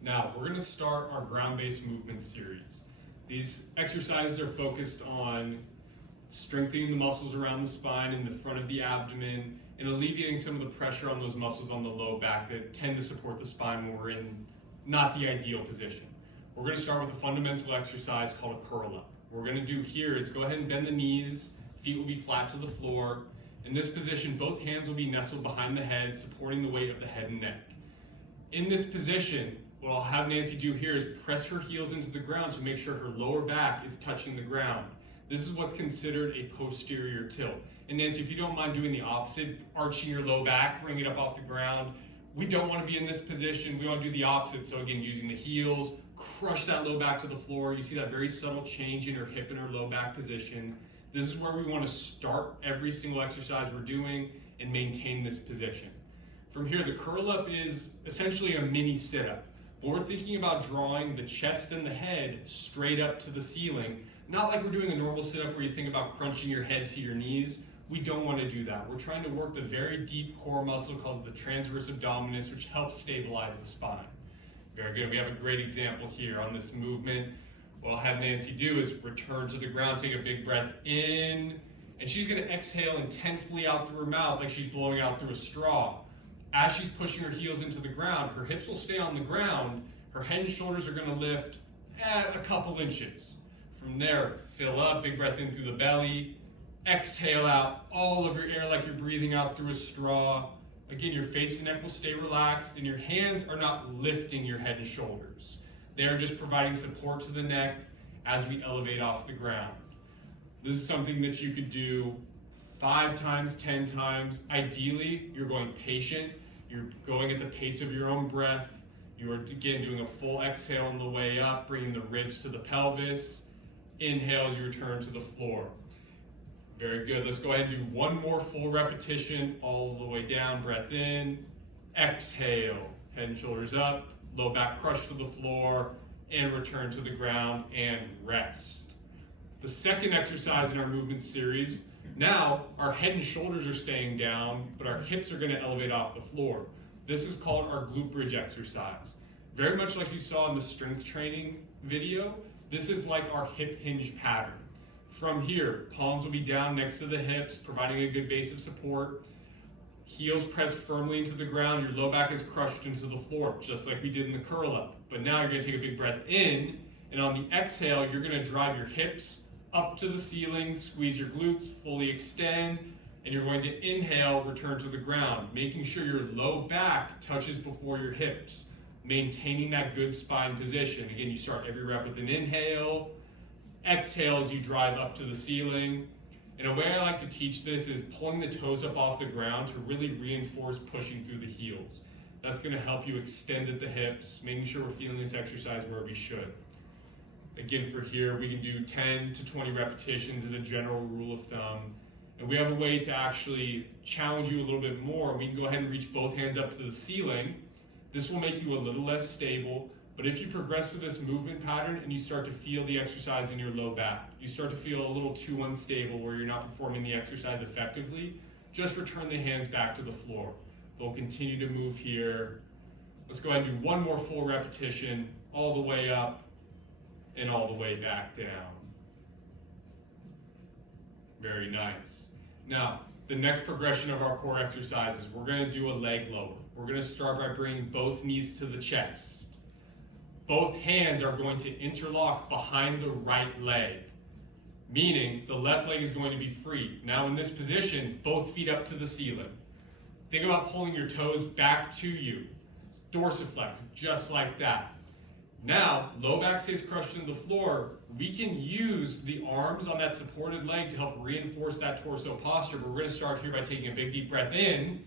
Now, we're going to start our ground-based movement series. These exercises are focused on strengthening the muscles around the spine and the front of the abdomen and alleviating some of the pressure on those muscles on the low back that tend to support the spine when we're in not the ideal position. We're going to start with a fundamental exercise called a curl up. What we're going to do here is go ahead and bend the knees, feet will be flat to the floor. In this position, both hands will be nestled behind the head, supporting the weight of the head and neck. In this position, what I'll have Nancy do here is press her heels into the ground to make sure her lower back is touching the ground. This is what's considered a posterior tilt. And Nancy, if you don't mind doing the opposite, arching your low back, bring it up off the ground. We don't want to be in this position. We want to do the opposite. So again, using the heels, crush that low back to the floor. You see that very subtle change in her hip and her low back position. This is where we want to start every single exercise we're doing and maintain this position. From here, the curl up is essentially a mini sit-up. But we're thinking about drawing the chest and the head straight up to the ceiling. Not like we're doing a normal sit-up where you think about crunching your head to your knees. We don't want to do that. We're trying to work the very deep core muscle called the transverse abdominis, which helps stabilize the spine. Very good. We have a great example here on this movement. What I'll have Nancy do is return to the ground, take a big breath in, and she's going to exhale intentfully out through her mouth like she's blowing out through a straw. As she's pushing her heels into the ground, her hips will stay on the ground, her head and shoulders are going to lift at a couple inches. From there, fill up, big breath in through the belly, exhale out all of your air like you're breathing out through a straw. Again, your face and neck will stay relaxed, and your hands are not lifting your head and shoulders. They are just providing support to the neck as we elevate off the ground. This is something that you could do 5 times, 10 times. Ideally, you're going patient. You're going at the pace of your own breath. You're, again, doing a full exhale on the way up, bringing the ribs to the pelvis. Inhale as you return to the floor. Very good. Let's go ahead and do one more full repetition all the way down. Breath in. Exhale. Head and shoulders up. Low back crushed to the floor. And return to the ground and rest. The second exercise in our movement series, now our head and shoulders are staying down, but our hips are going to elevate off the floor. This is called our glute bridge exercise. Very much like you saw in the strength training video, this is like our hip hinge pattern. From here, palms will be down next to the hips, providing a good base of support. Heels press firmly into the ground. Your low back is crushed into the floor, just like we did in the curl up. But now you're going to take a big breath in, and on the exhale, you're going to drive your hips up to the ceiling, squeeze your glutes, fully extend, and you're going to inhale, return to the ground, making sure your low back touches before your hips, maintaining that good spine position. Again, you start every rep with an inhale, exhale as you drive up to the ceiling. And a way I like to teach this is pulling the toes up off the ground to really reinforce pushing through the heels. That's going to help you extend at the hips, making sure we're feeling this exercise where we should. Again, for here, we can do 10 to 20 repetitions as a general rule of thumb. And we have a way to actually challenge you a little bit more. We can go ahead and reach both hands up to the ceiling. This will make you a little less stable. But if you progress to this movement pattern and you start to feel the exercise in your low back, you start to feel a little too unstable where you're not performing the exercise effectively, just return the hands back to the floor. We'll continue to move here. Let's go ahead and do one more full repetition, all the way up and all the way back down. Very nice. Now, the next progression of our core exercises, we're going to do a leg lower. We're going to start by bringing both knees to the chest. Both hands are going to interlock behind the right leg, meaning the left leg is going to be free. Now in this position, both feet up to the ceiling. Think about pulling your toes back to you. Dorsiflex, just like that. Now, low back stays crushed into the floor. We can use the arms on that supported leg to help reinforce that torso posture. But we're going to start here by taking a big deep breath in.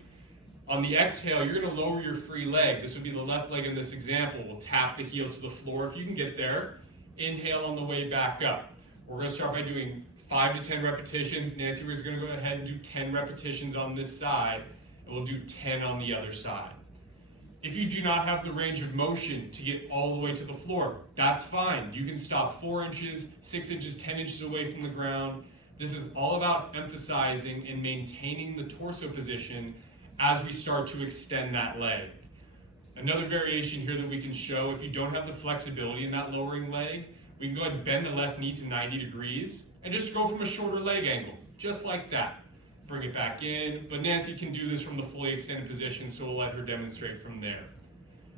On the exhale, you're going to lower your free leg. This would be the left leg in this example. We'll tap the heel to the floor if you can get there. Inhale on the way back up. We're going to start by doing 5 to 10 repetitions. Nancy is going to go ahead and do 10 repetitions on this side, and we'll do 10 on the other side. If you do not have the range of motion to get all the way to the floor, that's fine. You can stop 4 inches, 6 inches, 10 inches away from the ground. This is all about emphasizing and maintaining the torso position as we start to extend that leg. Another variation here that we can show, if you don't have the flexibility in that lowering leg, we can go ahead and bend the left knee to 90 degrees and just go from a shorter leg angle, just like that. Bring it back in, but Nancy can do this from the fully extended position, so we'll let her demonstrate from there.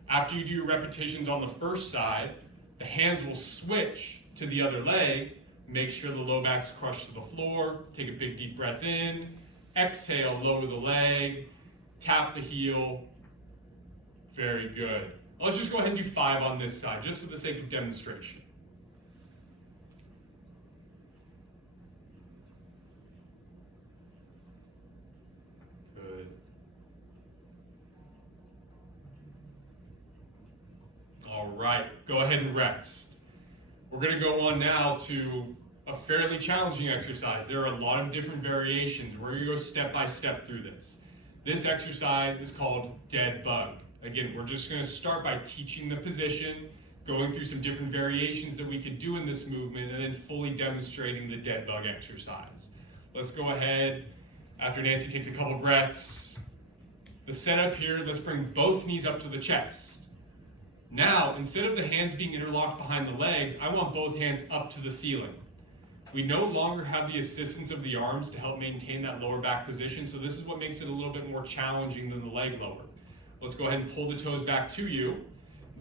After you do your repetitions on the first side, the hands will switch to the other leg. Make sure the low back's crushed to the floor. Take a big deep breath in. Exhale, lower the leg. Tap the heel. Very good. Let's just go ahead and do 5 on this side, just for the sake of demonstration. Good. All right, go ahead and rest. We're going to go on now to a fairly challenging exercise. There are a lot of different variations. We're going to go step by step through this. This exercise is called dead bug. Again, we're just going to start by teaching the position, going through some different variations that we could do in this movement, and then fully demonstrating the dead bug exercise. Let's go ahead, after Nancy takes a couple breaths. The setup here, let's bring both knees up to the chest. Now, instead of the hands being interlocked behind the legs, I want both hands up to the ceiling. We no longer have the assistance of the arms to help maintain that lower back position, so this is what makes it a little bit more challenging than the leg lower. Let's go ahead and pull the toes back to you.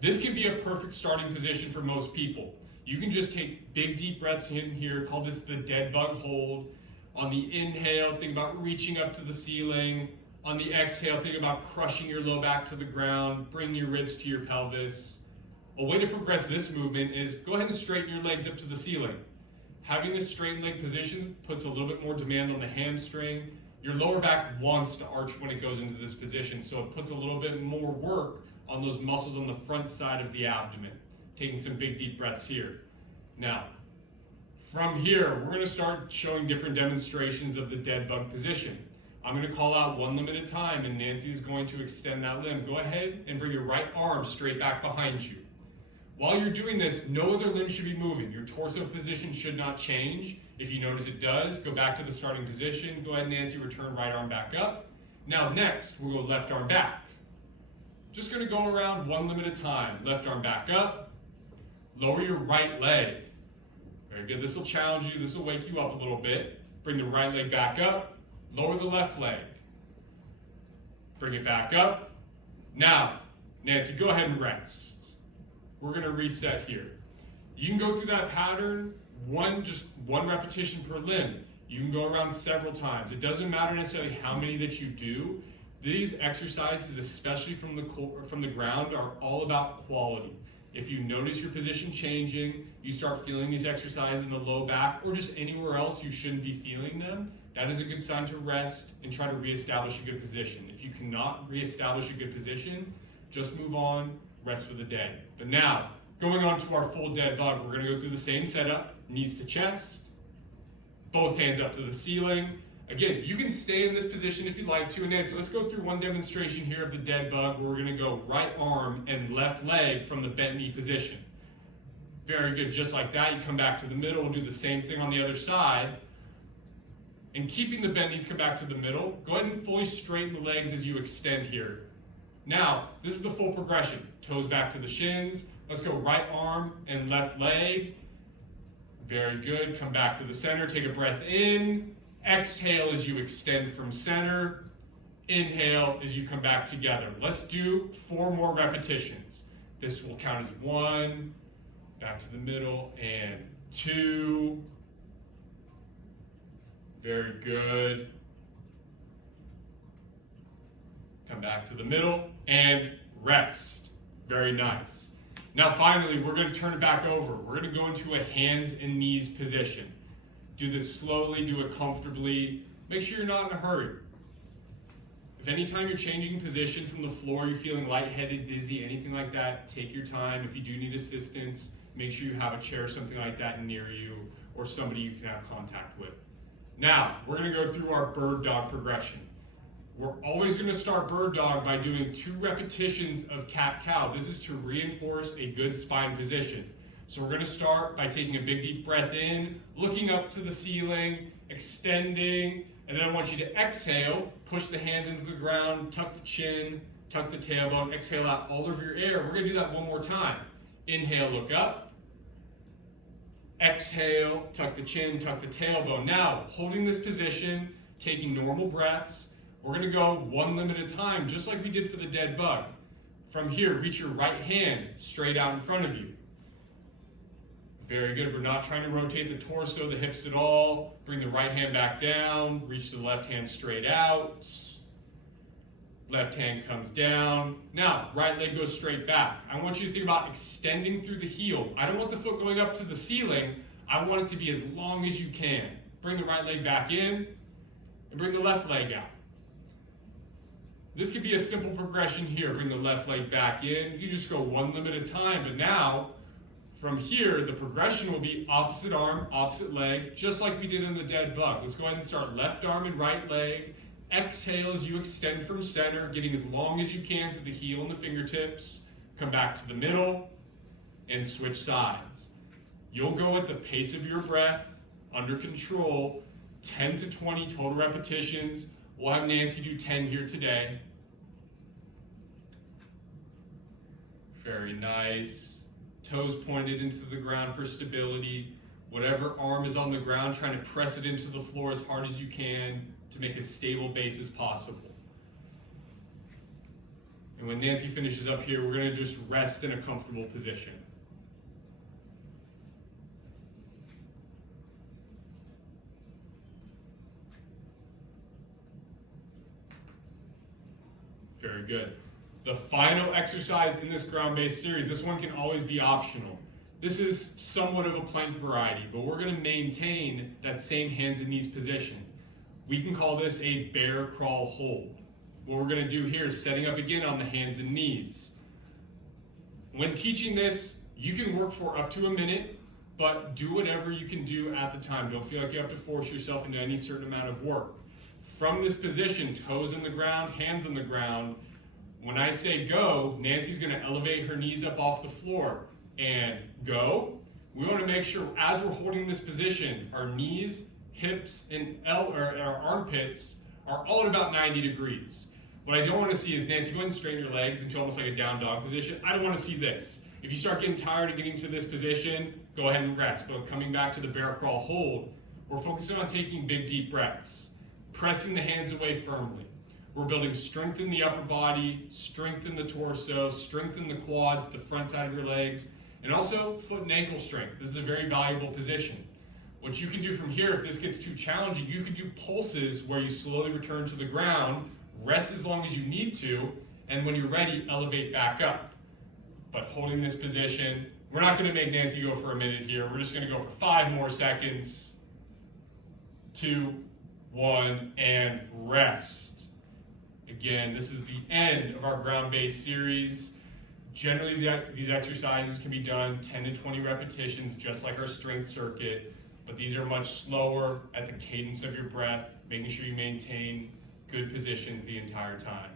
This can be a perfect starting position for most people. You can just take big deep breaths in here, call this the dead bug hold. On the inhale, think about reaching up to the ceiling. On the exhale, think about crushing your low back to the ground, bring your ribs to your pelvis. A way to progress this movement is go ahead and straighten your legs up to the ceiling. Having this straight leg position puts a little bit more demand on the hamstring. Your lower back wants to arch when it goes into this position, so it puts a little bit more work on those muscles on the front side of the abdomen. Taking some big deep breaths here. Now, from here, we're going to start showing different demonstrations of the dead bug position. I'm going to call out one limb at a time, and Nancy is going to extend that limb. Go ahead and bring your right arm straight back behind you. While you're doing this, no other limb should be moving. Your torso position should not change. If you notice it does, go back to the starting position. Go ahead, Nancy, return right arm back up. Now next, we'll go left arm back. Just going to go around one limb at a time. Left arm back up. Lower your right leg. Very good. This will challenge you. This will wake you up a little bit. Bring the right leg back up. Lower the left leg. Bring it back up. Now, Nancy, go ahead and rest. We're going to reset here. You can go through that pattern, just one repetition per limb. You can go around several times. It doesn't matter necessarily how many that you do. These exercises, especially from the ground, are all about quality. If you notice your position changing, you start feeling these exercises in the low back or just anywhere else you shouldn't be feeling them, that is a good sign to rest and try to reestablish a good position. If you cannot reestablish a good position, just move on, rest for the day. But now, going on to our full dead bug, we're going to go through the same setup, knees to chest, both hands up to the ceiling. Again, you can stay in this position if you'd like to. And Nancy, let's go through one demonstration here of the dead bug where we're going to go right arm and left leg from the bent knee position. Very good, just like that. You come back to the middle. We'll do the same thing on the other side. And keeping the bent knees come back to the middle, go ahead and fully straighten the legs as you extend here. Now, this is the full progression. Toes back to the shins. Let's go right arm and left leg. Very good. Come back to the center. Take a breath in. Exhale as you extend from center. Inhale as you come back together. Let's do 4 more repetitions. This will count as 1, back to the middle, and 2. Very good. Come back to the middle and rest. Very nice. Now finally, we're going to turn it back over. We're going to go into a hands and knees position. Do this slowly, do it comfortably. Make sure you're not in a hurry. If anytime you're changing position from the floor, you're feeling lightheaded, dizzy, anything like that, take your time. If you do need assistance, make sure you have a chair or something like that near you or somebody you can have contact with. Now, we're going to go through our bird dog progression. We're always going to start bird dog by doing 2 repetitions of cat-cow. This is to reinforce a good spine position. So we're going to start by taking a big deep breath in, looking up to the ceiling, extending, and then I want you to exhale, push the hands into the ground, tuck the chin, tuck the tailbone, exhale out all of your air. We're going to do that one more time. Inhale, look up. Exhale, tuck the chin, tuck the tailbone. Now, holding this position, taking normal breaths, we're going to go one limb at a time, just like we did for the dead bug. From here, reach your right hand straight out in front of you. Very good. We're not trying to rotate the torso, the hips at all. Bring the right hand back down. Reach the left hand straight out. Left hand comes down. Now, right leg goes straight back. I want you to think about extending through the heel. I don't want the foot going up to the ceiling. I want it to be as long as you can. Bring the right leg back in and bring the left leg out. This could be a simple progression here. Bring the left leg back in. You just go one limb at a time, but now, from here, the progression will be opposite arm, opposite leg, just like we did in the dead bug. Let's go ahead and start left arm and right leg. Exhale as you extend from center, getting as long as you can to the heel and the fingertips. Come back to the middle and switch sides. You'll go at the pace of your breath, under control, 10 to 20 total repetitions. We'll have Nancy do 10 here today. Very nice. Toes pointed into the ground for stability. Whatever arm is on the ground, trying to press it into the floor as hard as you can to make a stable base as possible. And when Nancy finishes up here, we're going to just rest in a comfortable position. Very good. The final exercise in this ground-based series, this one can always be optional. This is somewhat of a plank variety, but we're going to maintain that same hands and knees position. We can call this a bear crawl hold. What we're going to do here is setting up again on the hands and knees. When teaching this, you can work for up to a minute, but do whatever you can do at the time. Don't feel like you have to force yourself into any certain amount of work. From this position, toes in the ground, hands on the ground, when I say go, Nancy's going to elevate her knees up off the floor and go. We want to make sure as we're holding this position, our knees, hips, and our armpits are all at about 90 degrees. What I don't want to see is Nancy go ahead and straighten your legs into almost like a down dog position. I don't want to see this. If you start getting tired of getting to this position, go ahead and rest. But coming back to the bear crawl hold, we're focusing on taking big deep breaths, pressing the hands away firmly. We're building strength in the upper body, strength in the torso, strength in the quads, the front side of your legs, and also foot and ankle strength. This is a very valuable position. What you can do from here, if this gets too challenging, you can do pulses where you slowly return to the ground, rest as long as you need to, and when you're ready, elevate back up. But holding this position, we're not going to make Nancy go for a minute here. We're just going to go for 5 more seconds. 2, 1, and rest. Again, this is the end of our ground-based series. Generally, these exercises can be done 10 to 20 repetitions, just like our strength circuit, but these are much slower at the cadence of your breath, making sure you maintain good positions the entire time.